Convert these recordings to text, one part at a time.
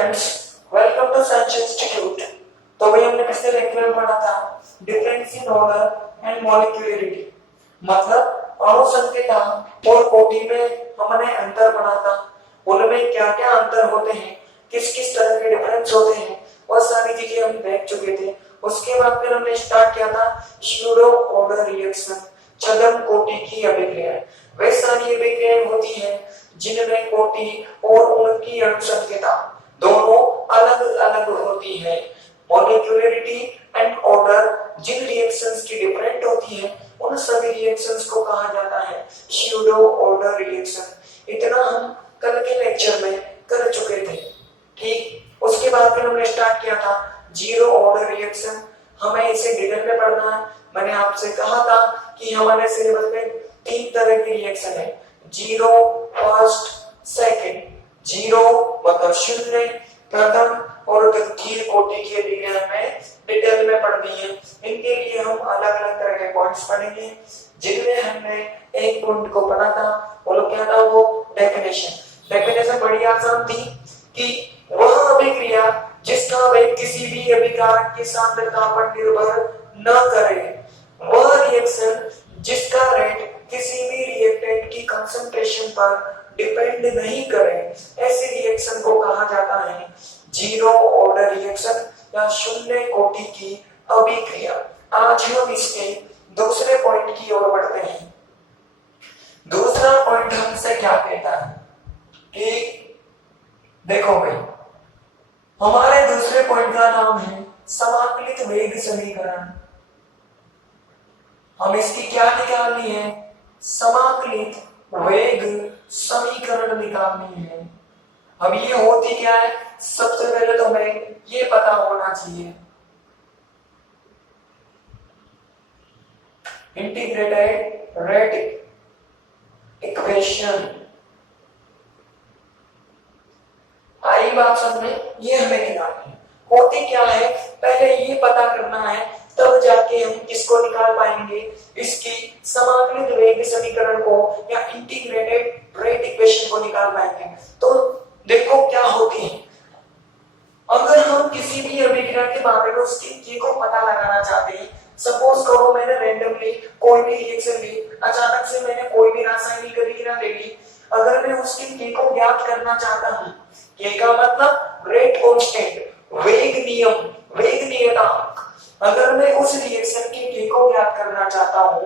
Friends, welcome to science institute. तो भाई हमने पिछले लेक्चर में पढ़ा था difference in order and molecularity, मतलब अणु संकेता और कोटि में हमने अंतर पढ़ा था। उनमें क्या क्या अंतर होते हैं, किस किस तरह के डिफरेंस होते हैं, वह सारी चीजें हम देख चुके थे। उसके बाद फिर हमने स्टार्ट किया था स्यूडो ऑर्डर रिएक्शन, छद्म कोटि की अभिक्रियाएं। वे सारी अभिक्रियाएं होती हैं जिनमें कोटि और उनकी अणु संकेता दोनों अलग अलग होती है। मॉलिक्यूलरिटी एंड ऑर्डर जिन रिएक्शंस की डिफरेंट होती है उन सभी रिएक्शंस को कहा जाता है स्यूडो ऑर्डर रिएक्शन। इतना हम कल के लेक्चर में कर चुके थे। ठीक, उसके बाद फिर हमने स्टार्ट किया था जीरो ऑर्डर रिएक्शन। हमें इसे डिटेल में पढ़ना है। मैंने आपसे कहा था कि हमारे सिलेबस में 3 तरह की रिएक्शन है, जीरो, फर्स्ट, सेकंड। जीरो मतलब शून्य, प्रथम और द्वितीय कोटि की अभिक्रिया में डिटेल में पढ़नी है। इनके लिए हम अलग अलग तरह के पॉइंट्स पढ़ेंगे, जिनमें हमने एक पॉइंट को पढ़ा था, वो क्या था, वो डेफिनेशन। डेफिनेशन बड़ी आसान थी कि वह अभिक्रिया जिसका वेग किसी भी अभिकारक की सांद्रता पर निर्भर न करे, वह रिएक्शन जिसका रेट किसी भी रिएक्टेंट की कंसंट्रेशन पर डिपेंड नहीं करे, ऐसे रिएक्शन को कहा जाता है जीरो ऑर्डर रिएक्शन या शून्य कोटि की अभिक्रिया। आज हम इसके दूसरे पॉइंट की ओर बढ़ते हैं। दूसरा पॉइंट हमसे क्या कहता है कि देखो भाई, हमारे दूसरे पॉइंट का नाम है समाकलित वेग समीकरण। हम इसकी क्या निकालनी है, समाकलित वेग समीकरण निकालनी है। अब ये होती क्या है, सबसे पहले तो हमें ये पता होना चाहिए इंटीग्रेटेड रेट इक्वेशन। आई बात समझ में, ये हमें निकालनी है। होती क्या है, पहले ये पता करना है, तब जाके हम किसको निकाल पाएंगे, इसकी समाकलित वेग समीकरण को या इंटीग्रेटेड रेट इक्वेशन को निकाल पाएंगे। तो देखो क्या होती है, अगर हम किसी भी अभिक्रिया के बारे में उसके के को पता लगाना चाहते हैं, सपोज करो मैंने रैंडमली कोई भी रिएक्शन ली, अचानक से मैंने कोई भी रासायनिक अभिक्रिया ले ली, अगर मैं उसके के को ज्ञात करना चाहता हूं, के का मतलब रेट कांस्टेंट, वेग नियम, वेग नियतांक, अगर मैं उस रिएक्शन के को ज्ञात करना चाहता हूं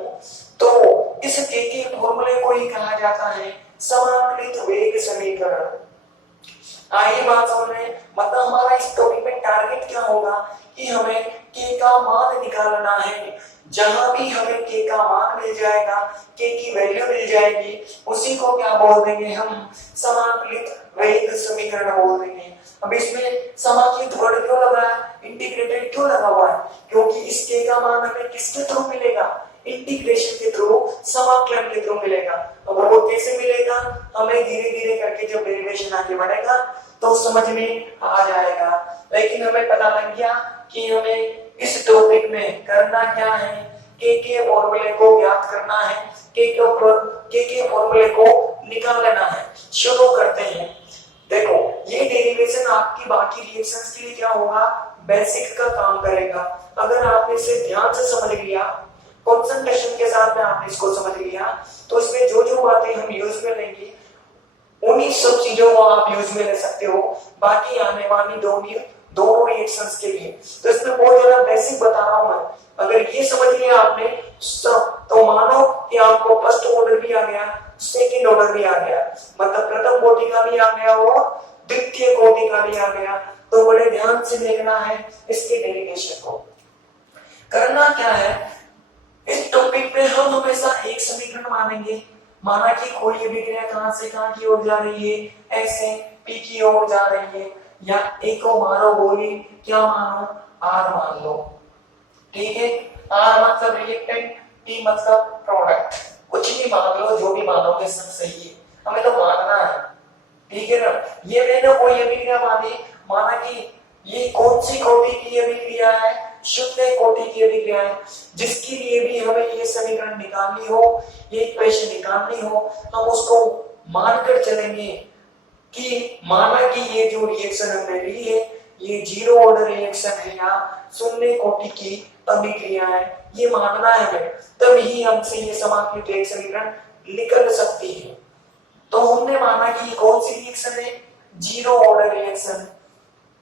तो इस के फॉर्मूले को ही कहा जाता है समाकलित वेग समीकरण। आइए बात समझ में, मतलब हमारा इस टॉपिक में टारगेट क्या होगा कि हमें के का मान निकालना है। जहां भी हमें के का मान मिल जाएगा, के की वैल्यू मिल जाएगी, उसी को क्या बोल देंगे हम, समाकलित वेग समीकरण बोल देंगे। अब इसमें समाकलित वर्ड क्यों लगा है, इंटीग्रेटेड क्यों लगा हुआ है, क्योंकि इस के का मान हमें किसके थ्रू मिलेगा, इंटीग्रेशन के थ्रू, समाकलन के थ्रू मिलेगा। अब वो कैसे मिलेगा, हमें धीरे धीरे करके जब डेरिवेशन आगे बढ़ेगा तो समझ में आ जाएगा। लेकिन हमें पता लग गया कि हमें इस टॉपिक में करना क्या है, के फॉर्मूले को ज्ञात करना है, के फॉर्मूले को निकाल लेना है। शुरू करते हैं। देखो, ये डेरिवेशन आपकी बाकी रिएक्शंस के लिए क्या होगा, बेसिक का काम करेगा। अगर आपने इसे ध्यान से समझ लिया, कंसंट्रेशन के साथ में आपने इसको समझ लिया, तो इसमें जो जो बातें हम यूज में लेंगे उन्हीं सब चीजों को आप यूज में ले सकते हो बाकी आने वाली दोनों रिएक्शंस के लिए। तो इसमें बहुत ज्यादा बेसिक बता रहा हूं मैं। अगर ये समझ लिया आपने तो मानो कि आपको फर्स्ट ऑर्डर भी आ गया, सेकंड ऑर्डर भी आ गया, मतलब प्रथम कोटि का भी आ गया और द्वितीय कोटि का भी आ गया। तो बड़े ध्यान से देखना है इसके डेरिवेशन को। करना क्या है, इस टॉपिक में हम हमेशा एक समीकरण मानेंगे। माना कि कोई अभिक्रिया कहां से कहां की ओर जा रही है, ऐसे पी की ओर जा रही है, या ए को मानो बोली, क्या मानो, आर मान लो। ठीक है, आर मतलब रिएक्टेंट, टी मतलब प्रोडक्ट, कुछ भी मान लो, जो भी मानोगे सब सही है, हमें तो मानना है। ठीक है ना। ये मैंने कोई अभिक्रिया मानी, माना कि ये कौन सी कोटि की अभिक्रिया है, शून्य कोटि की अभिक्रिया है, जिसके लिए भी हमें ये समीकरण निकालनी हो, ये इक्वेशन निकालनी हो, हम उसको मानकर चलेंगे कि माना कि ये जो रिएक्शन हमने ली है ये जीरो ऑर्डर रिएक्शन है या शून्य कोटि की अभिक्रिया है, ये मानना है हमें, तब ही हमसे ये समाकलित एक समीकरण निकल सकती है। तो हमने माना कि ये कौन सी रिएक्शन है, जीरो ऑर्डर रिएक्शन।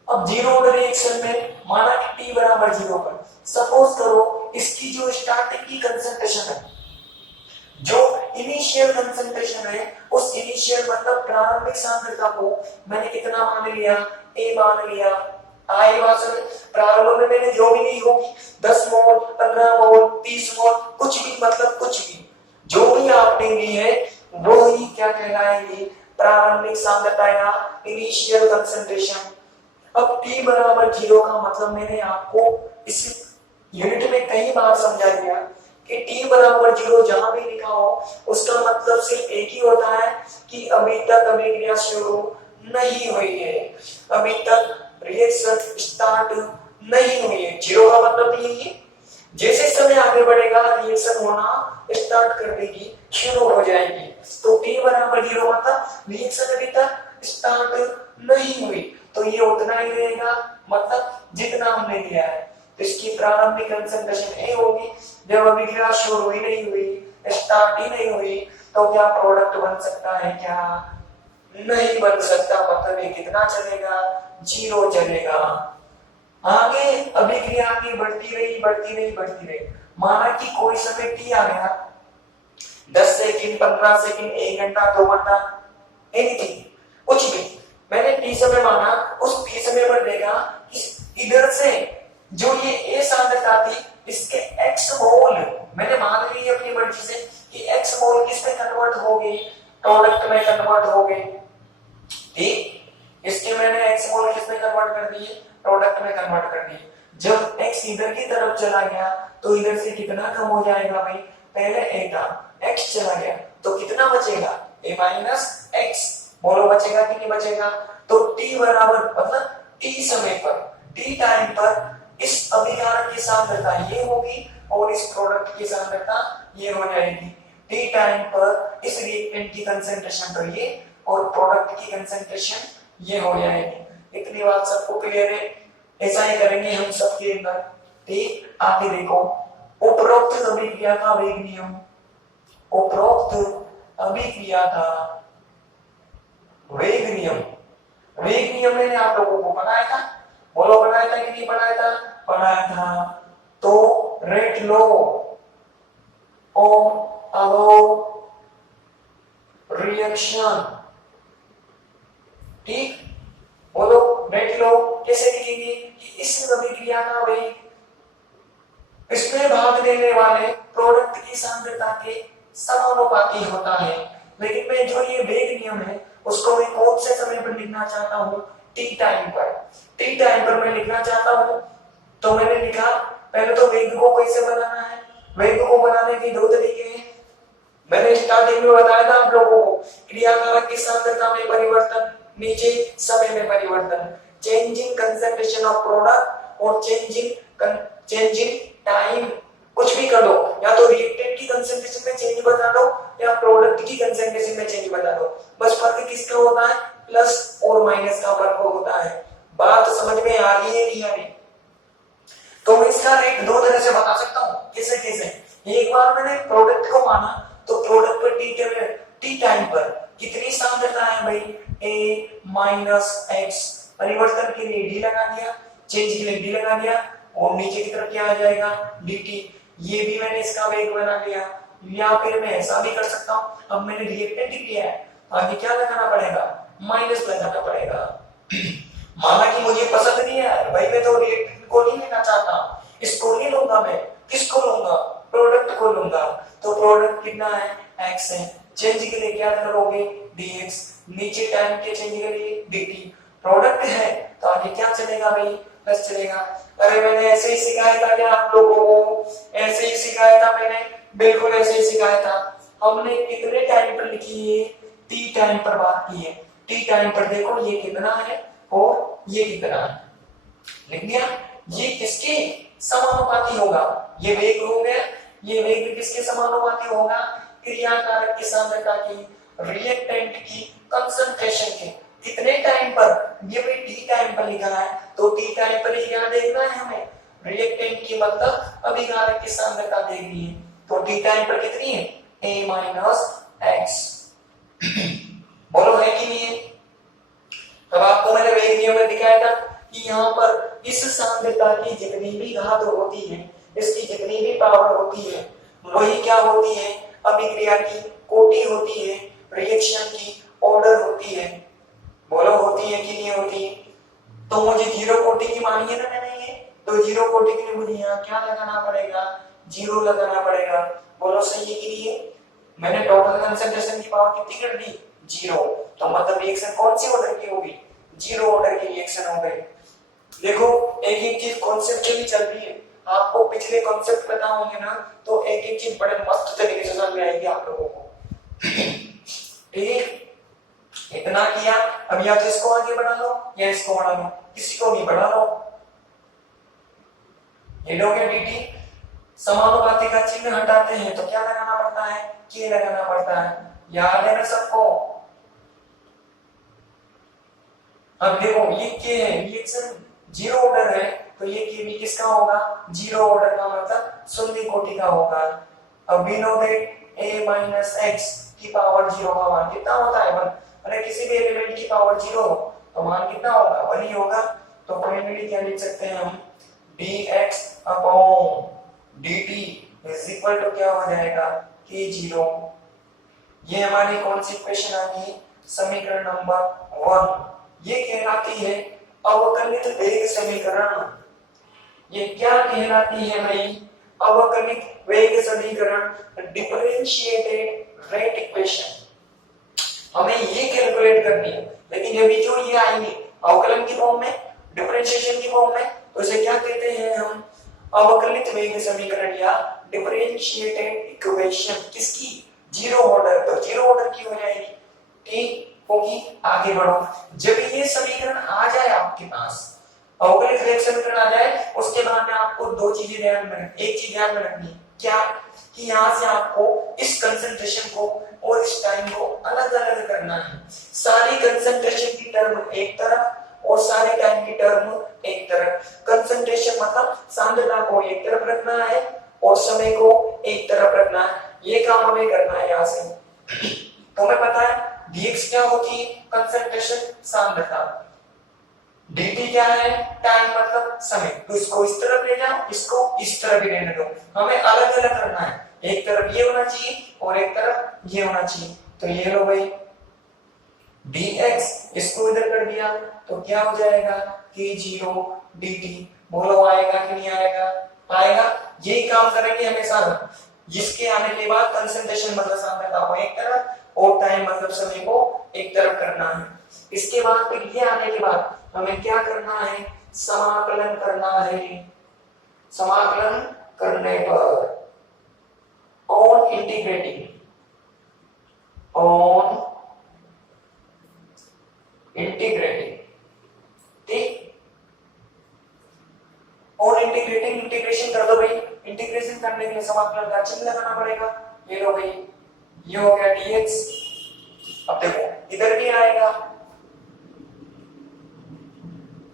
अब जीरो ऑर्डर रिएक्शन में माना कि t बराबर 0 पर सपोज करो इसकी जो स्टार्टिंग की कंसंट्रेशन है, जो इनिशियल कंसंट्रेशन है, उस इनिशियल मतलब प्रारंभिक सांद्रता को मैंने कितना मान लिया, a मान लिया। आई वासन प्रारंभ में मैंने जो भी ली होगी 10 मोल 15 मोल 30 मोल कुछ भी, मतलब कुछ भी जो भी आपने ली है वो ही क्या कहलाएगी, प्रारंभिक सांद्रता या इनिशियल कंसंट्रेशन। अब t बराबर 0 का मतलब मैंने आपको इस यूनिट में कई बार समझा दिया कि t बराबर 0 जहां भी लिखा हो उसका मतलब सिर्फ एक ही होता है कि अभी तक अभिक्रिया शुरू नहीं हुई है, अभी तक रिएक्शन स्टार्ट नहीं हुई है। 0 का मतलब यही है जैसे समय आगे बढ़ेगा रिएक्शन होना स्टार्ट कर देगी, शुरू हो जाएगी। तो t बराबर 0 मतलब रिएक्शन अभी तक स्टार्ट नहीं हुई, तो ये उतना ही रहेगा, मतलब जितना हमने लिया है। तो इसकी प्रारंभिक कंसंट्रेशन ए होगी, जब अभिक्रिया शुरू ही नहीं हुई, स्टार्ट ही नहीं हुई, तो क्या प्रोडक्ट बन सकता है, क्या नहीं बन सकता, मतलब ये कितना चलेगा, 0 चलेगा। आगे अभिक्रिया की बढ़ती रही बढ़ती रही बढ़ती रही, माना कि कोई समय t आ गया 10 सेकंड 15 सेकंड 1 घंटा 2 घंटा एनीथिंग कुछ भी, मैंने t समय माना, उस t समय पर देखा कि इधर से जो ये a सांद्रता थी इसके x मोल मैंने मान ली अपनी मर्जी से कि x मोल किस में कन्वर्ट हो गई, प्रोडक्ट में कन्वर्ट हो गई, ठीक। इसके मैंने x मोल किस में कन्वर्ट कर दिए, प्रोडक्ट में कन्वर्ट कर दिए। जब x इधर की तरफ चला गया तो इधर से कितना कम हो जाएगा भाई, पहले a था x चला गया तो कितना बचेगा, a माइनस x, बोलो बचेगा कि नहीं बचेगा। तो t बराबर मतलब t समय पर, t टाइम पर इस अभिकारक की सांद्रता ये होगी और इस प्रोडक्ट की सांद्रता ये हो जाएगी। t टाइम पर इस रिएक्टेंट की कंसंट्रेशन पर ये और प्रोडक्ट की कंसंट्रेशन ये हो जाएगी। इतनी बात सबको क्लियर है, ऐसा ही करेंगे हम सबके अंदर, ठीक। आगे देखो, उपरोक्त अभिक्रिया का वेग नियम, उपरोक्त अभिक्रिया का वेग नियम, वेग नियम मैंने आप लोगों को पढ़ाया था, बोलो पढ़ाया था कि नहीं पढ़ाया था, पढ़ाया था। तो रेट लो और अबव रिएक्शन, ठीक। बोलो रेट लो कैसे लिखेंगे कि इस अभिक्रिया का वेग इसमें भाग लेने वाले प्रोडक्ट की सांद्रता के समानुपाती होता है। लेकिन मैं जो ये वेग नियम है उसको मैं कौन से समय पर लिखना चाहता हूँ, टी टाइम पर, टी टाइम पर मैं लिखना चाहता हूँ। तो मैंने लिखा, पहले तो वेग को कैसे बनाना है, वेग को बनाने के दो तरीके हैं। मैंने स्टार्टिंग में बताया था आप लोगों को, क्रियाकारक की सांद्रता में परिवर्तन, नीचे समय में परिवर्तन, चेंजिंग कंसंट्रेशन ऑफ प्रोडक्ट और चेंजिंग टाइम, कुछ भी कर दो, या तो रिएक्टेंट की कंसंट्रेशन में चेंज बता दो या प्रोडक्ट की कंसंट्रेशन में चेंज बता दो, बस फर्क किसका होता है, प्लस और माइनस का फर्क होता है। बात समझ में आ रही है नहीं आ रही? तो मैं इसका रेट दो तरह से बता सकता हूँ, कैसे कैसे। एक बार मैंने प्रोडक्ट को माना तो प्रोडक्ट पर टी टाइम पर कितनी सांद्रता है भाई, a माइनस एक्स, परिवर्तन के लिए d लगा दिया, चेंज के लिए d लगा दिया, और नीचे की तरफ क्या आ जाएगा dt। ये भी मैंने इसका वेग बना लिया, या फिर मैं ऐसा भी कर सकता हूँ, अब मैंने रिएक्टेंट लिया है, आगे क्या लगाना पड़ेगा, माइनस लगाना पड़ेगा। माना कि मुझे पसंद नहीं है भाई, मैं तो रिएक्टेंट को नहीं लेना चाहता, इसको नहीं लूंगा, मैं किसको लूंगा, प्रोडक्ट को लूंगा। तो प्रोडक्ट कितना है, x है, चेंज के लिए क्या करोगे, dx, नीचे टाइम के चेंज के लिए dt। प्रोडक्ट है तो आगे क्या चलेगा भाई, प्लस चलेगा। अरे मैंने ऐसे ही सिखाया था क्या आप लोगों को, ऐसे ही सिखाया था मैंने, बिल्कुल ऐसे ही सिखाया था। हमने कितने टाइम पर लिखी है, t टाइम पर बात की है। t टाइम पर देखो ये कितना है और ये कितना है, लिख दिया। ये किसके समानुपाती होगा, ये वेग हो गया, ये वेग किसके समानुपाती होगा, क्रियाकारक की सांद्रता की, रिएक्टेंट की कंसंट्रेशन के। कितने टाइम पर, ये भाई टी टाइम पर लिखा है, तो टी टाइम पर ही क्या देखना है हमें, रिएक्टेंट की मतलब अभिकारक की सांद्रता देखनी है। तो टी टाइम पर कितनी है, a माइनस एक्स। बोलो है कि नहीं है। तब आपको मैंने वेग नियम में दिखाया था कि यहाँ पर इस सांद्रता की जितनी भी घात होती है, इसकी जितनी भी पावर होती है, वही क्या होती है, अभिक्रिया की कोटि होती है, रिएक्शन की ऑर्डर होती है। बोलो होती है कि नहीं होती। तो मुझे जीरो कोटि की मानी है ना मैंने ये, तो जीरो कोटि के लिए मुझे यहाँ क्या लगाना पड़ेगा, जीरो लगाना पड़ेगा। बोलो सही है कि नहीं है। मैंने टोटल कंसंट्रेशन की पावर कितनी कर दी, जीरो। तो मतलब रिएक्शन कौन सी ऑर्डर की होगी, जीरो ऑर्डर की रिएक्शन हो गई। देखो एक एक चीज कॉन्सेप्चुअली चल रही है, आपको पिछले कॉन्सेप्ट पता होंगे ना, तो एक एक चीज बड़े मस्त तरीके से समझ में आएगी आप लोगों को। ठीक, इतना किया, अब या तो इसको आगे बढ़ा लो या इसको बढ़ा लो, किसी को भी बढ़ा लो। ये लोग dt समानुपाती का चिन्ह हटाते हैं तो क्या लगाना पड़ता है, के लगाना पड़ता है, याद है ना सबको। अब देखो ये के है, रिएक्शन जीरो ऑर्डर है, तो ये के भी किसका होगा, जीरो ऑर्डर का मतलब शून्य कोटि का होगा। अब we know that a minus x की पावर जीरो का मान कितना होता है, 1। अरे किसी भी एलिमेंट की पावर जीरो हो तो मान कितना होगा, 1 ही होगा। तो फाइनली क्या लिख सकते हैं हम, dx upon dt is equal to क्या हो जाएगा, k0। ये हमारी कौन सी इक्वेशन आ गई, समीकरण नंबर 1। ये कहलाती है अवकलित वेग समीकरण। ये क्या कहलाती है भाई, अवकलित वेग समीकरण, डिफरेंशिएटेड रेट इक्वेशन। हमें ये कैलकुलेट करनी है, लेकिन अभी जो ये आएंगे अवकलन की फॉर्म में, डिफरेंशिएशन की फॉर्म में, तो इसे क्या कहते हैं हम, अवकलित वेग समीकरण या डिफरेंशिएटेड इक्वेशन। किसकी, जीरो ऑर्डर, तो जीरो ऑर्डर की हो जाएगी। ठीक होगी, आगे बढ़ो। जब ये समीकरण आ जाए आपके पास, अवकलित वेग समीकरण आ जाए, उसके बाद में आपको दो चीजें ध्यान में, एक चीज ध्यान में रखनी है, क्या कि यहां से आपको इस कंसंट्रेशन को और इस टाइम को अलग अलग करना है। सारी कंसंट्रेशन की टर्म एक तरफ और सारे टाइम की टर्म एक तरफ। कंसंट्रेशन मतलब सांद्रता को एक तरफ रखना है और समय को एक तरफ रखना है। ये काम हमें करना है यहाँ से। तो हमें पता है dx क्या होती है, कंसंट्रेशन सांद्रता, dt क्या है, टाइम मतलब समय। तो इसको इस तरफ ले जाओ, इसको इस तरफ ही रहने दो, हमें अलग अलग करना है। एक तरफ ये होना चाहिए और एक तरफ ये होना चाहिए। तो ये लो भाई dx, इसको इधर कर दिया तो क्या हो जाएगा, k0 dt। बोलो आएगा कि नहीं आएगा, आएगा। यही काम करेंगे हमेशा, जिसके आने के बाद कंसंट्रेशन मतलब सांद्रता को एक तरफ और टाइम मतलब समय को एक तरफ करना है। इसके बाद फिर ये आने के बाद हमें क्या करना है, समाकलन करना है। समाकलन करने पर ऑन इंटीग्रेटिंग, ऑन इंटीग्रेटिंग, ठीक, ऑन इंटीग्रेटिंग, इंटीग्रेशन कर दो भाई। इंटीग्रेशन करने के लिए समाकलन का चिन्ह लगाना पड़ेगा। ये लो भाई, ये हो गया dx। अब देखो इधर भी आएगा,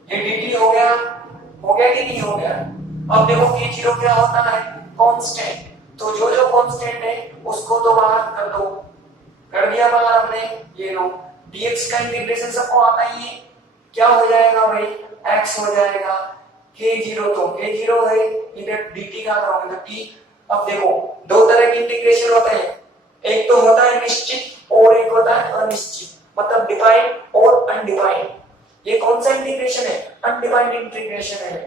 ये dt हो गया कि नहीं हो गया। अब देखो k0 क्या होता है, कांस्टेंट। तो जो जो कांस्टेंट है उसको तो बाहर कर दो, कर दिया बाहर हमने। ये लो dx का इंटीग्रेशन सबको आता ही है, क्या हो जाएगा भाई, x हो जाएगा। k0 तो k0 है, इधर dt का करोगे तो t। अब देखो दो तरह की इंटीग्रेशन होते हैं, एक तो होता है निश्चित और एक होता है अनिश्चित, मतलब डिफाइंड और अनडिफाइंड। ये कौन सा इंटीग्रेशन है, अनडिफाइंड इंटीग्रेशन है।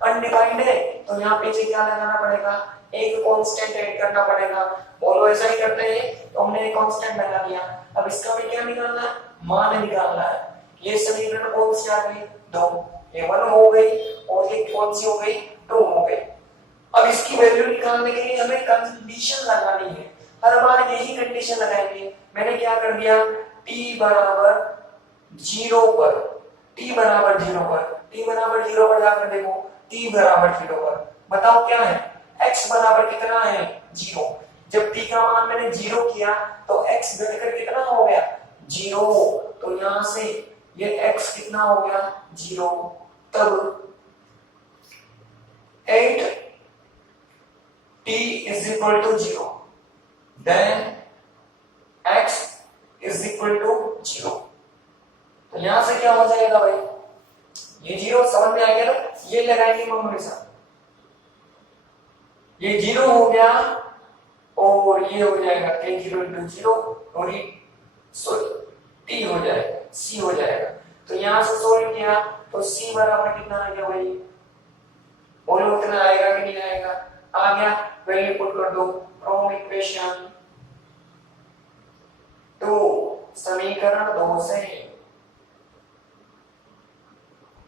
अनडिफाइंड है तो यहाँ पीछे क्या लगाना पड़ेगा, एक कांस्टेंट ऐड करना पड़ेगा। बोलो ऐसा ही करते हैं, तो हमने एक कांस्टेंट लगा दिया। अब इसका भी क्या निकालना है, मान निकालना है। ये समीकरण कौन सी आ गई, दो, ये 1 हो गई और ये कौन सी हो गई, 2 हो गई। अब इसकी वैल्यू निकालने के लिए हमें कंडीशन लगानी है, हर बार यही कंडीशन लगाएंगे। मैंने क्या कर दिया, t बराबर 0 पर, t बराबर 0 पर, t बराबर 0 पर जाकर देखो, t बराबर 0 पर बताओ क्या है, x बराबर कितना है, 0। जब t का मान मैंने 0 किया तो x घटकर कितना हो गया, 0। तो यहां से ये x कितना हो गया 0, तब 8t is equal to 0, then x is equal to 0। तो यहां से क्या हो जाएगा भाई, ये 0 समझ में आ गया ना, ये लगाएंगे हम हमेशा, ये 0 हो गया और ये हो जाएगा k0 into 0 और ये t हो जाएगा, c हो जाएगा। तो यहां से सोल्व किया तो c बराबर कितना आ गया भाई, बोलो उतना आएगा कि नहीं आएगा, आ गया, वैल्यू पुट कर दो फ्रॉम इक्वेशन 2, समीकरण 2 से,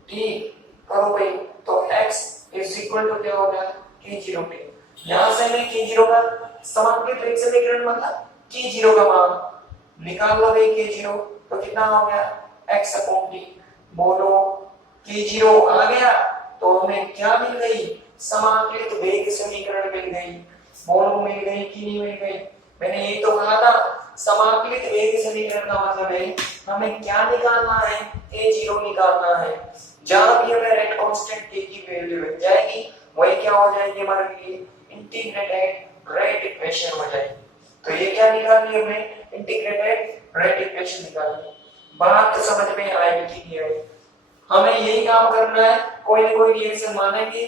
ठीक करो भाई। तो x इज इक्वल टू क्या होगा k0 पे, यहां से मैं k0 का समांतर रेखा समीकरण मतलब k0 का मान निकाल लो भाई, k0 तो कितना हो गया x अपॉन t, बोलो k0 आ गया तो हमें क्या मिल गई, समाकलित वेग समीकरण मिल गई, बोलो मिल गई कि नहीं मिल गई। मैंने ये तो कहा था समाकलित वेग समीकरण का मतलब है हमें क्या निकालना है, k0 निकालना है। जहां भी हमें रेट कांस्टेंट k की वैल्यू मिल जाएगी वही क्या हो जाएगी हमारे लिए इंटीग्रेटेड रेट इक्वेशन हो जाएगी। तो ये क्या निकालनी है हमें, इंटीग्रेटेड रेट इक्वेशन निकालनी है। बात तो समझ में आएगी कि नहीं आएगी, हमें यही काम करना है, कोई ना कोई रिएक्शन मानेंगे,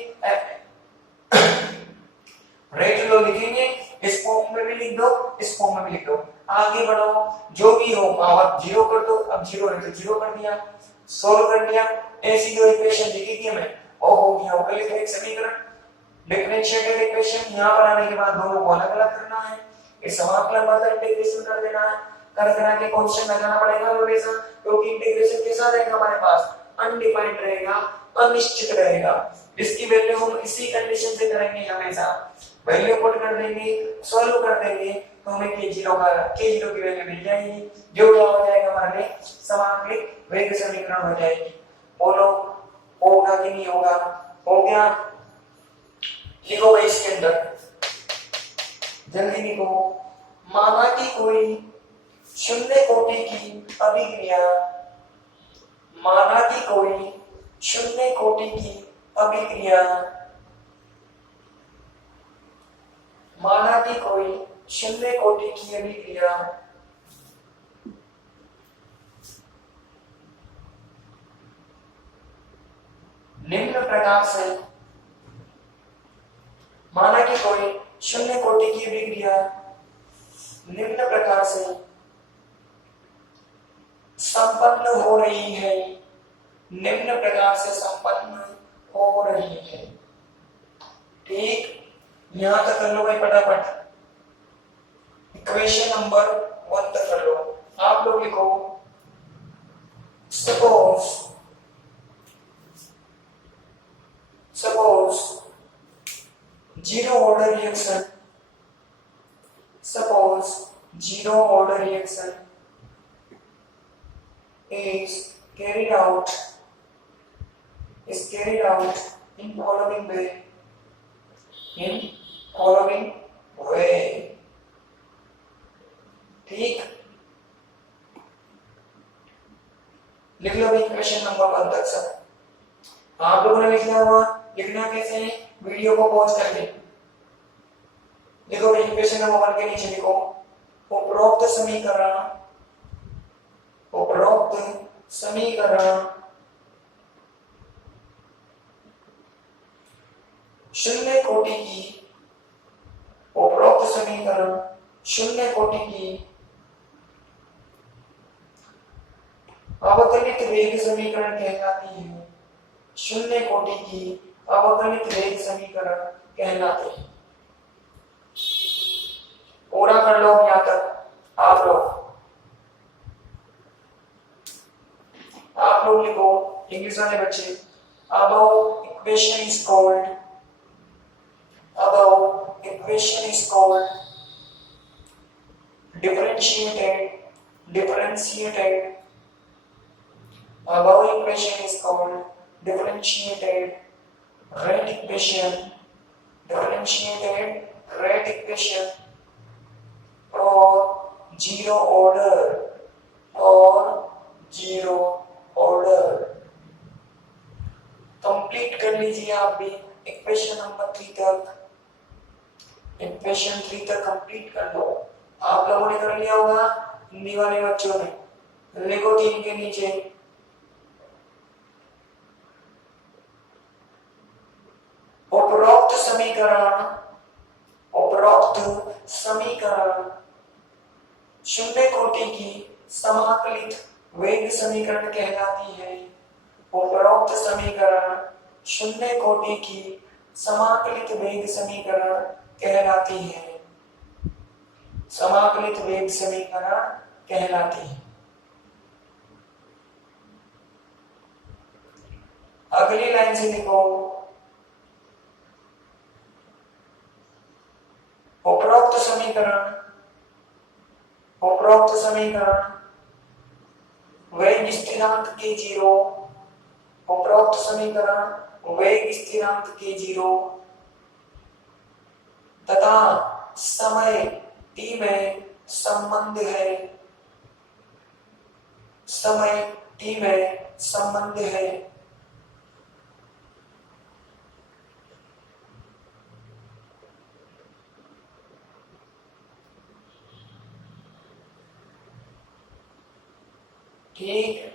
रेट लो लिखेंगे, इस फॉर्म में भी लिख दो इस फॉर्म में भी लिख दो, आगे बढ़ो, जो भी हो पावर 0 कर दो, अब 0 है तो 0 कर दिया, सोल्व कर दिया, ऐसी जो इक्वेशन लिखी थी हमें वो हो गया अवकलित समीकरण, डिफरेंशिएटेड इक्वेशन। यहां पर आने के बाद दोनों को अलग-अलग करना है, इस समाकलन मतलब इंटीग्रेशन कर देना है, कर के कांस्टेंट लगाना पड़ेगा हमेशा, क्योंकि इंटीग्रेशन कैसा रहेगा हमारे पास, अनडिफाइंड रहेगा, अनिश्चित रहेगा। इसकी वैल्यू हम इसी कंडीशन से करेंगे हमेशा, वैल्यू पुट कर देंगे, सॉल्व कर देंगे तो हमें k0 की वैल्यू मिल जाएगी, जो क्या हो जाएगा हमारे समाकलित वेग समीकरण हो जाएगी। बोलो होगा कि नहीं होगा, हो गया, लिखो भाई इसके अंदर जल्दी लिखो, माना कि कोई शून्य कोटि की अभिक्रिया, माना कि कोई शून्य कोटि की अभिक्रिया, माना कि कोई शून्य कोटि की अभिक्रिया निम्न प्रकार से, माना कि कोई शून्य कोटि की अभिक्रिया निम्न प्रकार से संपन्न हो रही है, निम्न प्रकार से संपन्न हो रही है। ठीक, यहां तक कर लो भाई फटाफट, इक्वेशन नंबर 1 तक कर लो। आप लोग लिखो suppose zero order reaction, suppose zero order reaction is carried out in following way, ठीक, लिख लो भाई क्वेश्चन नंबर 1 तक सब आप लोगों ने लिख लिया होगा। लिखना कैसे है, वीडियो को पॉज करके देखो भाई, क्वेश्चन नंबर 1 के नीचे लिखो उपरोक्त समीकरण शून्य कोटि की, उपरोक्त समीकरण शून्य कोटि की अवकलित वेग समीकरण कहलाती है, शून्य कोटि की अवकलित वेग समीकरण कहलाते हैं। पूरा कर लो यहां तक आप लोग लिखो इंग्लिश वाले बच्चे, above equation is called differentiated above equation is called differentiated rate equation for zero order लीजिए आप भी इक्वेशन नंबर 3 तक, इक्वेशन 3 तक कंप्लीट कर लो। आप लोगों ने कर लिया होगा, हिंदी वाले बच्चों ने। लिखो 3 के नीचे उपरोक्त समीकरण, उपरोक्त समीकरण शून्य कोटि की समाकलित वेग समीकरण कहलाती है। उपरोक्त समीकरण शून्य कोटि की समाकलित वेग समीकरण कहलाती है, समाकलित वेग समीकरण कहलाती है। अगली लाइन से लिखो उपरोक्त समीकरण, उपरोक्त समीकरण वेग स्थिरांक के जीरो, उपरोक्त समीकरण वेग स्थिरांक के जीरो तथा समय t में संबंध है, समय t में संबंध है। ठीक,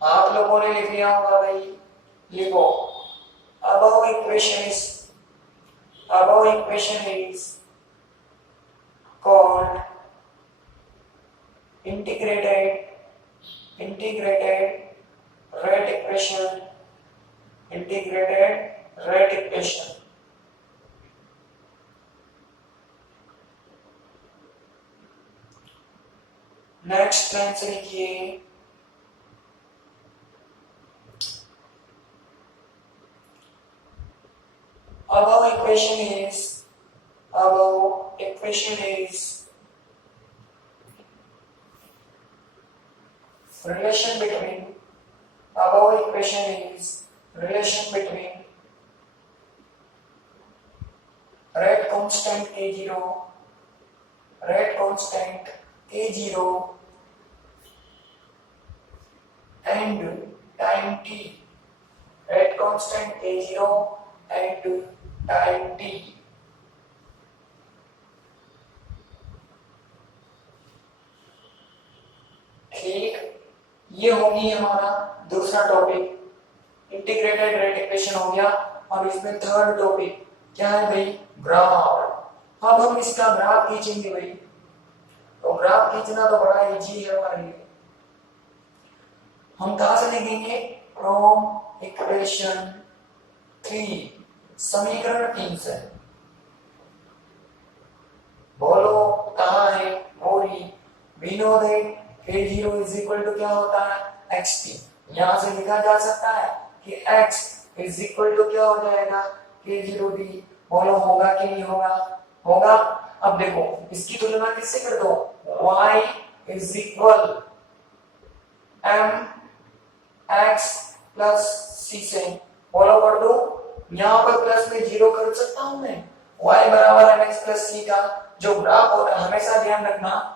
आप लोगों ने लिख लिया होगा भाई। लिखो above equation is, above equation is called integrated rate equation, integrated rate equation। Next line से लिखिए above equation is, above equation is relation between, above equation is relation between rate constant k0, rate constant k0 and time t, rate constant k0 and time t। ठीक, ये होगी हमारा दूसरा topic, integrated rate equation हो गया। और इसमें third topic क्या है भाई, ग्राफ। अब हम इसका ग्राफ खींचेंगे भाई। तो ग्राफ खींचना तो बड़ा इजी है हमारे लिए। हम कहां से लिखेंगे, फ्रॉम इक्वेशन 3, समीकरण 3 से। बोलो कहां है मोरी। We know that k0 is equal to क्या होता है, xt। यहां से लिखा जा सकता है कि x इज इक्वल टू क्या हो जाएगा, k0d। बोलो होगा कि नहीं होगा, होगा। अब देखो इसकी तुलना किससे कर दो, y is equal m x plus c से। बोलो कर दो, यहाँ पर प्लस में जीरो कर सकता हूं मैं। y बराबर है x प्लस c का जो ग्राफ होता है, हमेशा ध्यान रखना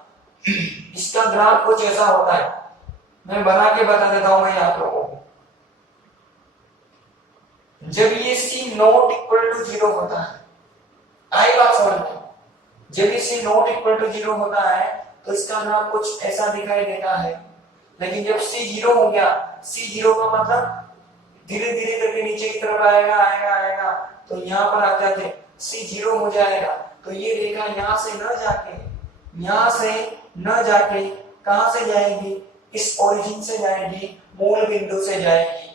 इसका ग्राफ कुछ ऐसा होता है। मैं बना के बता देता हूं मैं आप लोगों को। जब ये c not equal to zero होता है, आई बात समझ में, जब ये c not equal to zero होता है तो इसका ग्राफ कुछ ऐसा दिखाई देता है। लेकिन जब c जीरो हो गया, c जीरो का मतलब धीरे धीरे करके नीचे की तरफ आएगा आएगा आएगा, तो यहाँ पर आ जाते c जीरो हो जाएगा। तो ये रेखा यहाँ से न जाके, यहाँ से न जाके कहां से जाएगी, इस ओरिजिन से जाएगी, मूल बिंदु से जाएगी।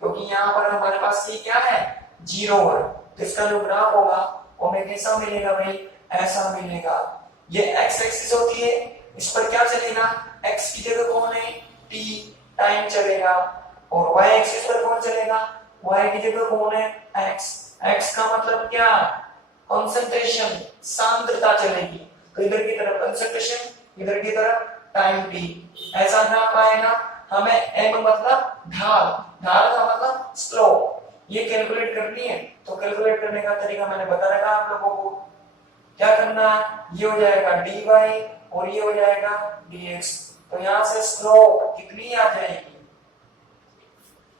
क्योंकि यहाँ पर हमारे पास ये क्या है, जीरो है। तो इसका जो ग्राफ होगा वो हमें कैसा मिलेगा भाई, ऐसा मिलेगा। ये x एक्सिस होती है, इस पर क्या चलेगा, x की जगह कौन है, t टाइम चलेगा। और y एक्सिस पर कौन चलेगा, y की जगह कौन है, x। x का मतलब क्या, कंसंट्रेशन, सांद्रता चलेगी। तो इधर की तरफ कंसंट्रेशन, इधर की तरफ टाइम t। ऐसा ग्राफ आएगा हमें। m मतलब ढाल, ढाल का मतलब स्लोप। ये कैलकुलेट करनी है तो कैलकुलेट करने का तरीका मैंने बता रखा आप लोगों को। क्या करना है, ये हो जाएगा dy और ये हो जाएगा dx। तो यहां से स्लोप कितनी आ जाएगी,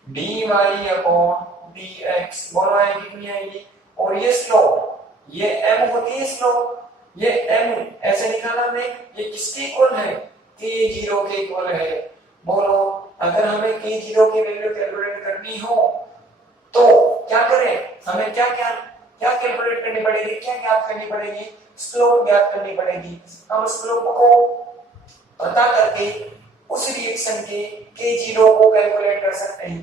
dy अपॉन dx, बोलो आएगी कितनी आएगी। और ये स्लोप, ये m होती है स्लोप, ये m ऐसे निकाला हमने, ये किसके इक्वल है, k0 के इक्वल है। बोलो अगर हमें k0 की वैल्यू कैलकुलेट करनी हो तो क्या करें, हमें क्या क्या क्या कैलकुलेट करनी पड़ेगी, क्या ज्ञात करनी पड़ेगी, स्लोप ज्ञात करनी पड़ेगी। हम स्लोप को पता करके उस रिएक्शन के k0 को कैलकुलेट कर सकते हैं।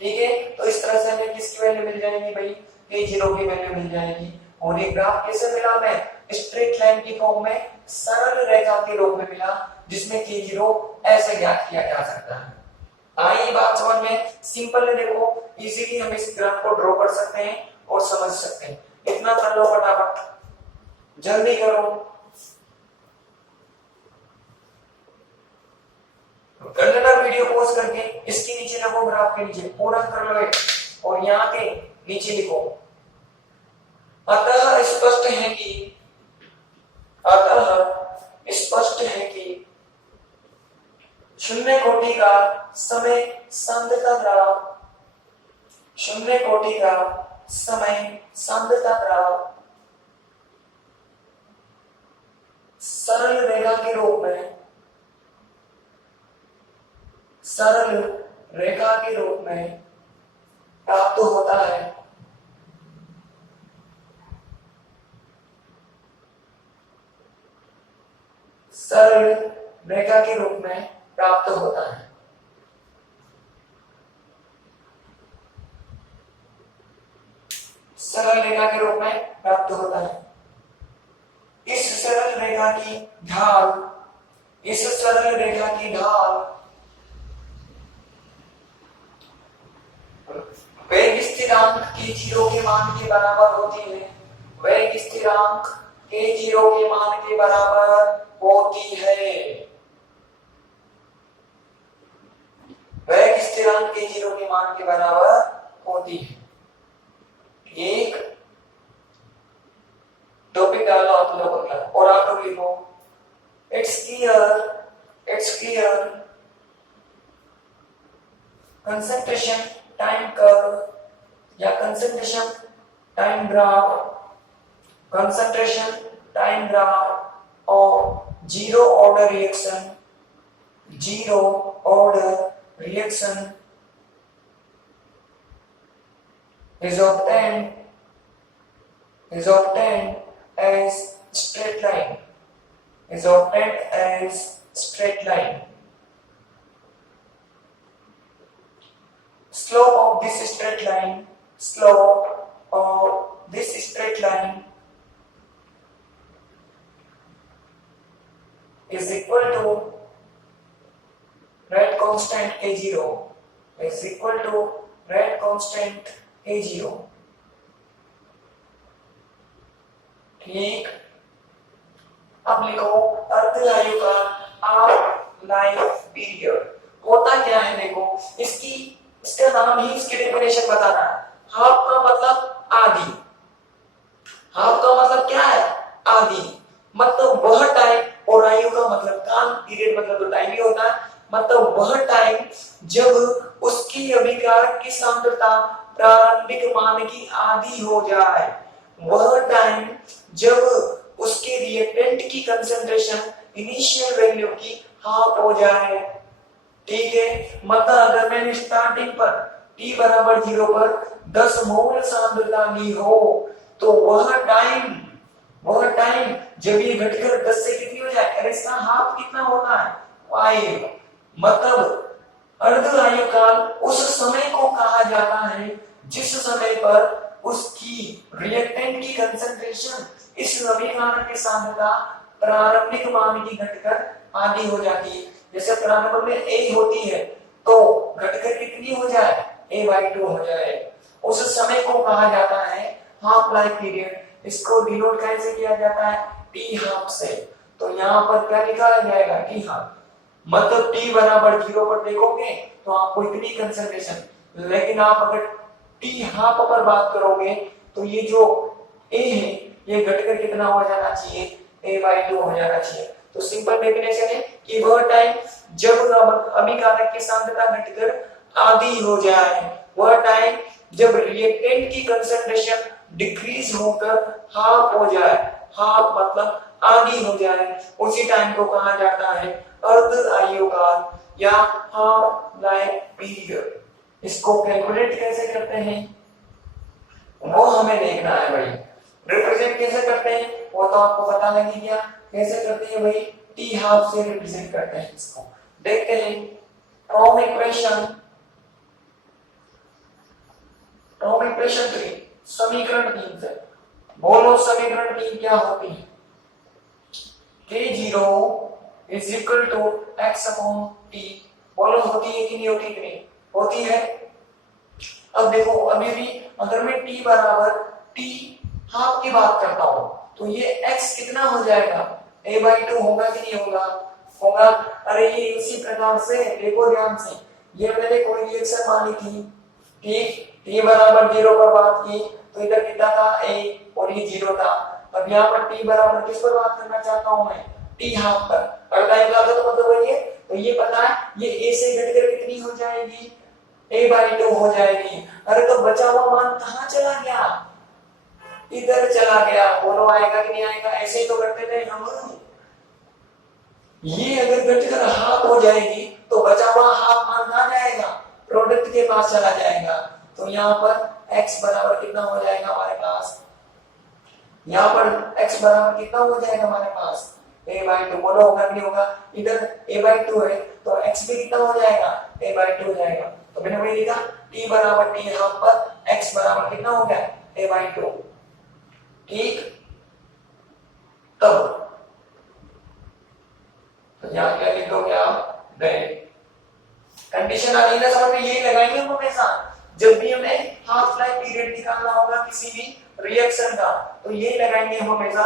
ठीक है, तो इस तरह से हमें किसकी वैल्यू मिल जाएगी भाई, k0 की वैल्यू मिल जाएगी। और ये ग्राफ कैसे मिला हमें, स्ट्रेट लाइन की फॉर्म में, सरल रेखा के रूप में मिला, जिसमें k0 ऐसे ज्ञात किया जा सकता है। आइए बात समझ में, सिंपल है, देखो इजीली हम इस ग्राफ को ड्रॉ कर सकते हैं और समझ सकते हैं। इतना कर लो फटाफट, जल्दी करो, कर लेना वीडियो पॉज करके, इसके नीचे लिखो, ग्राफ के नीचे पूरा कर लो और यहाँ के नीचे लिखो। अतः स्पष्ट है कि शून्य कोटि का समय सांद्रता ग्राफ, शून्य कोटि का समय सांद्रता ग्राफ सरल रेखा के रूप में, सरल रेखा के रूप में प्राप्त होता है। सरल रेखा के रूप में प्राप्त होता है। सरल रेखा के रूप में प्राप्त होता है। इस सरल रेखा की ढाल, इस सरल रेखा की ढाल वेग स्थिरांक k0 के मान के बराबर होती है। वेग स्थिरांक k0 के मान के बराबर होती है। वेग स्थिरांक k0 के मान के बराबर होती है। एक टॉपिक डालो आप लोगों का और आप लोग लिखो, it's clear concentration time curve या concentration time graph, concentration time graph और zero order reaction is obtained as straight line, is obtained as straight line. Slope of this straight line, slope of this straight line is equal to rate constant k0, is equal to rate constant k0। ठीक, अब लिखो अर्ध आयु का half life period होता क्या है। देखो इसका नाम ही इसकी डेफिनेशन बताना है। हाफ का मतलब आधी, हाफ का मतलब क्या है, आधी, मतलब वह टाइम, और आयु का मतलब काल, पीरियड मतलब तो टाइम ही होता है, मतलब वह टाइम जब उसकी अभिकारक की सांद्रता प्रारंभिक मान की आधी हो जाए, वह टाइम जब उसके रिएक्टेंट की कंसंट्रेशन इनिशियल वैल्यू की हाफ हो जाए। ठीक है, मतलब अगर मैंने स्टार्टिंग पर t बराबर 0 पर 10 मोल सांद्रता ली हो, तो वह टाइम जब ये घटकर 10 से कितनी हो जाए, अरे इसका हाफ कितना होता है, 5। मतलब अर्ध आयु काल उस समय को कहा जाता है जिस समय पर उसकी रिएक्टेंट की कंसंट्रेशन इस अभिकारक के सांद्रता प्रारंभिक मान की घटकर आधी हो जाती है। जैसे प्रारंभ में a होती है तो घटकर कितनी हो जाए, a/2 हो जाए, उस समय को कहा जाता है हाफ लाइफ पीरियड। इसको डिनोट कैसे किया जाता है, t हाफ से। तो यहाँ पर क्या निकाला जाएगा, t हाफ, मतलब t बराबर 0 पर देखोगे तो आपको इतनी कंसंट्रेशन, लेकिन आप अगर t हाफ पर बात करोगे तो ये जो a है ये घटकर कितना हो जाना चाहिए, a/2 हो जाना चाहिए। तो सिंपल डेफिनेशन है कि वह टाइम जब अभिकारक की सांद्रता घटकर आधी हो जाए, वह टाइम जब रिएक्टेंट की कंसंट्रेशन डिक्रीज होकर हाफ हो जाए, हाफ मतलब आधी हो जाए, उसी टाइम को कहा जाता है अर्ध आयुकाल या हाफ लाइफ पीरियड। इसको कैलकुलेट कैसे करते हैं वो हमें देखना है भाई। रिप्रेजेंट कैसे करते हैं वो तो आपको पता लगी क्या, कैसे करते हैं भाई, टी हाफ से रिप्रेजेंट करते हैं इसको। देखते हैं फ्रॉम इक्वेशन 3, समीकरण 3 से बोलो समीकरण 3 क्या होती है, k0 is equal to x upon t। बोलो होती है कि नहीं होती, कि नहीं होती है। अब देखो अभी भी अगर मैं t बराबर t हाफ की बात करता हूं तो ये x कितना हो जाएगा, a/2 होगा कि नहीं होगा, होगा। अरे ये इसी प्रकार से देखो ध्यान से, ये मैंने कोई रिएक्शन मानी थी, ठीक, t बराबर 0 पर बात की तो इधर कितना था a और ये 0 था। अब यहाँ पर t बराबर किस पर बात करना चाहता हूं मैं, t हाफ पर, और टाइम लगा तो मतलब वही है। तो ये पता है ये a से घटकर कितनी हो जाएगी, a/2 हो जाएगी। अरे तो बचा हुआ मान कहां चला गया, इधर चला गया। बोलो आएगा कि नहीं आएगा, ऐसे ही तो करते थे हम। ये अगर घटकर हाफ हो जाएगी तो बचा हुआ हाफ मान कहां जाएगा, प्रोडक्ट के पास चला जाएगा। तो यहाँ पर x बराबर कितना हो जाएगा हमारे पास, यहाँ पर x बराबर कितना हो जाएगा हमारे पास, a/2। बोलो होगा कि नहीं होगा, इधर a/2 है तो x भी कितना हो जाएगा, a/2 हो जाएगा। तो मैंने वही लिखा t बराबर t यहाँ पर x बराबर कितना हो गया, a/2, ठीक। तब तो यहाँ क्या लिखोगे आप, कंडीशन आ रही है ना समझ में, यही लगाएंगे हम हमेशा जब भी हमें हाफ लाइफ पीरियड निकालना होगा किसी भी रिएक्शन का, तो यही लगाएंगे हम हमेशा,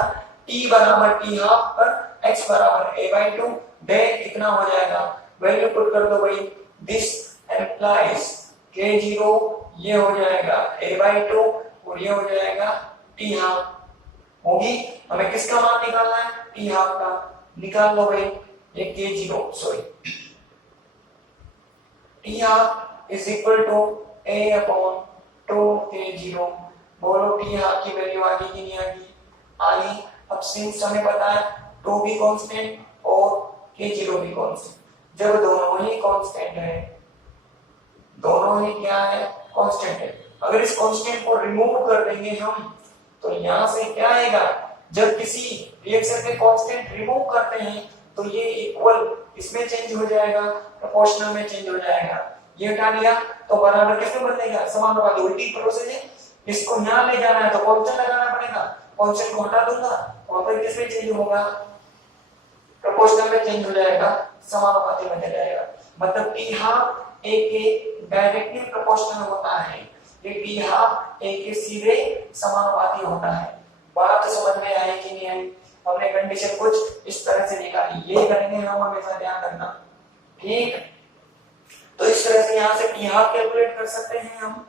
t बराबर t हाफ पर x बराबर a/2, देन कितना हो जाएगा, वैल्यू पुट कर दो भाई, दिस एम्प्लाइज k0 ये हो जाएगा a/2 और ये हो जाएगा t हाफ। होगी हमें किसका मान निकालना है, t हाफ का, निकाल लो भाई, ये k0 sorry t half is equal to a upon 2 k0। बोलो t हाफ की वैल्यू आ गई कि नहीं आ गई, आ गई। अब सिंस हमें पता है 2 भी कांस्टेंट और k0 भी कांस्टेंट, जब दोनों ही कांस्टेंट है, दोनों ही क्या है, कांस्टेंट है, अगर इस कांस्टेंट को रिमूव कर देंगे हम तो यहां से क्या आएगा, जब किसी रिएक्शन के कांस्टेंट रिमूव करते हैं तो ये इक्वल इसमें चेंज हो जाएगा, प्रोपोर्शनल में चेंज हो जाएगा। ये हटा लिया तो बराबर किसमें बदलेगा, समानुपाती, उल्टी प्रोसेस है। इसको यहां ले जाना है तो कांस्टेंट लगाना पड़ेगा, कांस्टेंट को हटा दूंगा और फिर किसमें चेंज होगा, प्रोपोर्शनल में चेंज हो जाएगा, समानुपाती में जाएगा। मतलब t हाफ a के डायरेक्टली प्रोपोर्शनल होता है, ये t हाफ a के सीधे समानुपाती होता है। बात समझ में आई कि नहीं आई, हमने कंडीशन कुछ इस तरह से निकाली, ये करेंगे हम हमेशा ध्यान रखना, ठीक। तो इस तरह से यहां से t हाफ कैलकुलेट कर सकते हैं हम।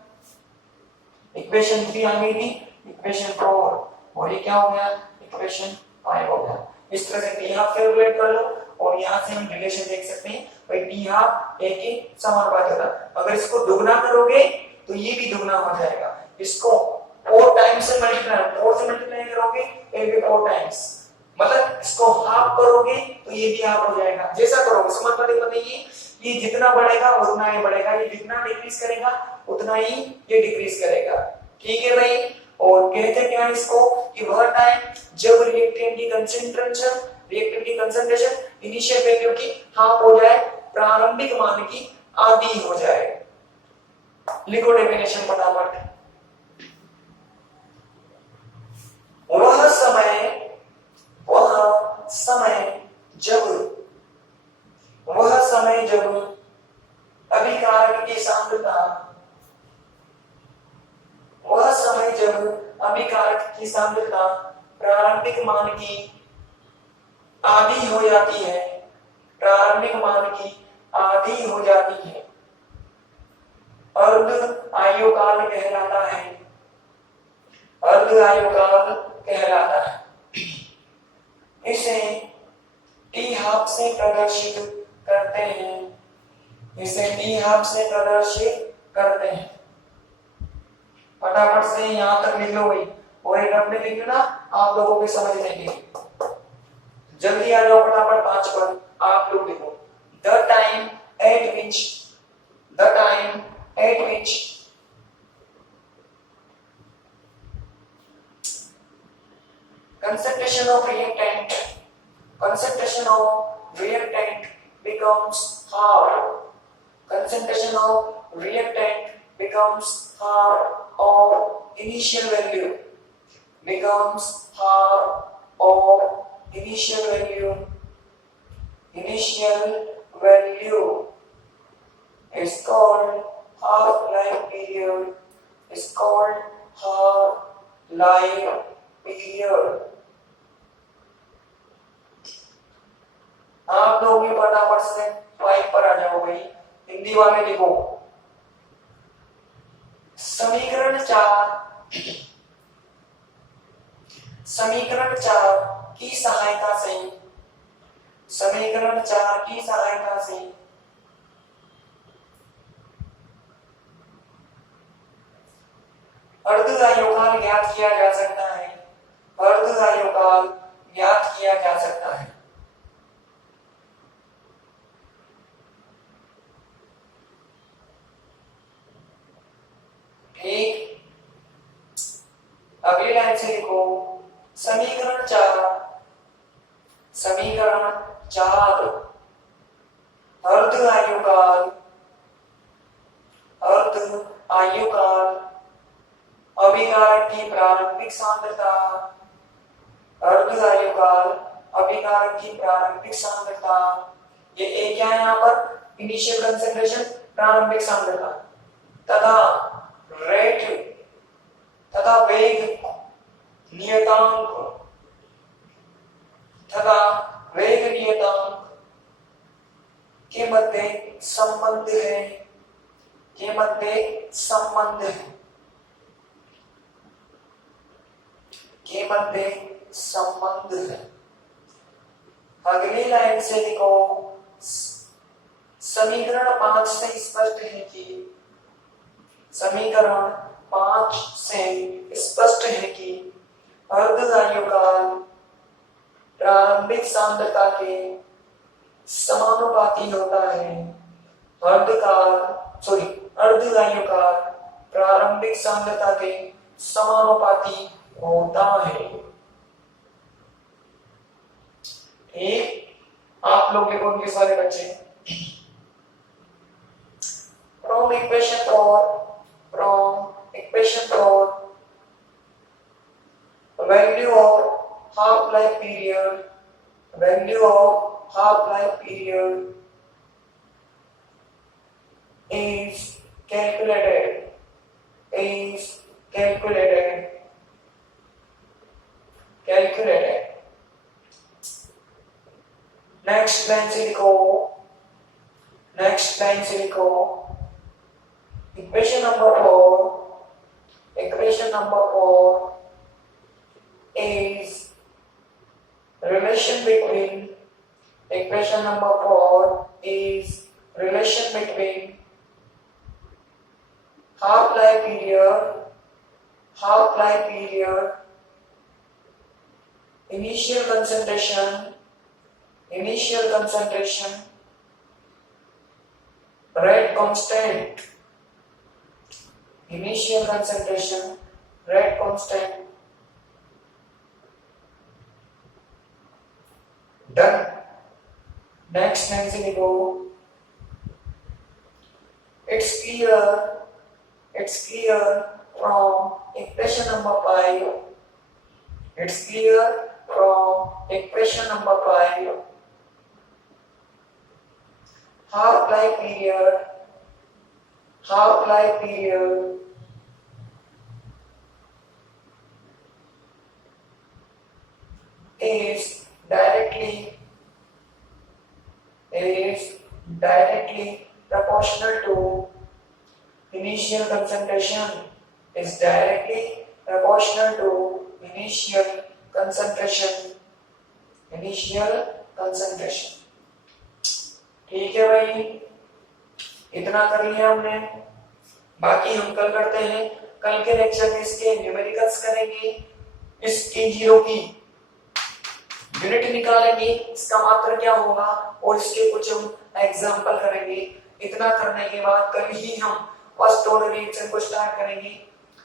इक्वेशन 3 आ गई थी, इक्वेशन 4 और ये क्या हो गया, इक्वेशन 5 हो गया। इस तरह से t हाफ कैलकुलेट कर लो और यहां से हम रिलेशन देख सकते हैं भाई t हाफ a के समानुपाती होता है। अगर इसको दुगना करोगे तो ये भी दुगना हो जाएगा, इसको 4 टाइम्स से मल्टीप्लाई करोगे ये भी 4 टाइम्स, मतलब इसको हाफ करोगे तो ये भी हाफ हो जाएगा। जैसा करोगे समानुपाती बताइए, ये जितना बढ़ेगा उतना ही बढ़ेगा, ये जितना डिक्रीज करेगा उतना ही ये डिक्रीज करेगा, ठीक है भाई। और कहते क्या है इसको कि वह टाइम जब रिएक्टेंट की कंसंट्रेशन इनिशियल वैल्यू की हाफ हो जाए, प्रारंभिक मान की आधी हो जाए। लिखो डेफिनेशन फटाफट, वह समय जब अभिकारक की सांद्रता, वह समय जब अभिकारक की सांद्रता प्रारंभिक मान की आधी हो जाती है, प्रारंभिक मान की आधी हो जाती है, अर्ध आयुकाल कहलाता है, अर्ध आयुकाल कहलाता है। इसे t हाफ से प्रदर्शित करते हैं, इसे डी हाफ से प्रदर्शित करते हैं। फटाफट से यहां तक लिख लो भाई, और एक अपने लिख लो ना, आप लोगों के समझ लेंगे। जल्दी आ जाओ फटाफट 5 पर आप लोग लिखो। The time eight which, the time eight which concentration of reactant, concentration of reactant becomes half, concentration of reactant becomes half of initial value, becomes half of initial value, initial value is called half life period, is called half life period। आप लोग भी फटाफट से 5 पर आ जाओ भाई, हिंदी वाले लिखो। समीकरण 4, समीकरण 4 की सहायता से, समीकरण 4 की सहायता से अर्धआयुकाल ज्ञात किया जा सकता है, अर्धआयुकाल ज्ञात किया जा सकता है। ठीक, अगली लाइन से लिखो। समीकरण 4, समीकरण 4 अर्धआयुकाल, अर्धआयुकाल अभिकारक की प्रारंभिक सांद्रता, अर्धआयुकाल अभिकारक की प्रारंभिक सांद्रता, ये एक क्या है यहाँ पर, इनिशियल कंसंट्रेशन, प्रारंभिक सांद्रता, तथा रेट तथा वेग नियतांक, तथा वेग नियतांक के मध्य संबंध है, के मध्य संबंध है, के मध्य संबंध है। अगली लाइन से लिखो। समीकरण 5 से स्पष्ट है कि, समीकरण 5 से स्पष्ट है कि अर्धआयुकाल प्रारंभिक सांद्रता के समानुपाती होता है, अर्धआयुकाल प्रारंभिक सांद्रता के समानुपाती होता है। ठीक, आप लोग लिखो उनके सारे बच्चे। From equation 4 value of half life period, value of half life period is calculated, is calculated, calculated। Next line से लिखो, नेक्स्ट लाइन से लिखो। Equation number 4, equation number 4 is relation between, equation number 4 is relation between half life period, half life period, initial concentration, initial concentration, rate constant, initial concentration, rate constant। Done। Next से लिखो। It's clear from equation number 5, it's clear from equation number 5 half life period, half life period is directly proportional to initial concentration, is directly proportional to initial concentration, initial concentration। ठीक है भाई, इतना कर लिया हमने। बाकी हम कल करते हैं। कल के लेक्चर में इसके न्यूमेरिकल्स करेंगे, इसकी जीरो की यूनिट निकालेंगे, इसका मात्रा क्या होगा और इसके कुछ हम एग्जांपल करेंगे। इतना करने के बाद कल ही हम फर्स्ट ऑर्डर रिएक्शन को स्टार्ट करेंगे।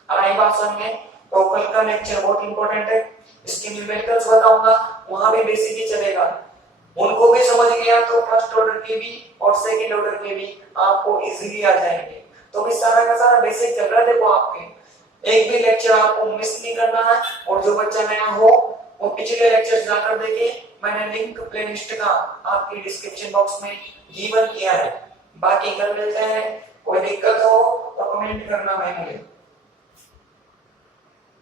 आई बात समझ में? तो कल का लेक्चर बहुत इंपॉर्टेंट है। इसके न्यूमेरिकल्स बताऊंगा, वहां भी बेसिक ही चलेगा। उनको भी समझ गया तो फर्स्ट ऑर्डर के भी और सेकंड ऑर्डर के भी आपको इजीली आ जाएंगे। तो भी सारा का सारा बेसिक चल रहा है। देखो आपके एक भी लेक्चर आपको मिस नहीं करना है। और जो बच्चा नया हो वो पिछले लेक्चर जाकर देखे, मैंने लिंक प्लेलिस्ट का आपके डिस्क्रिप्शन बॉक्स में गिवन किया है। बाकी कर लेते हैं, कोई दिक्कत हो तो कमेंट करना भाई मुझे।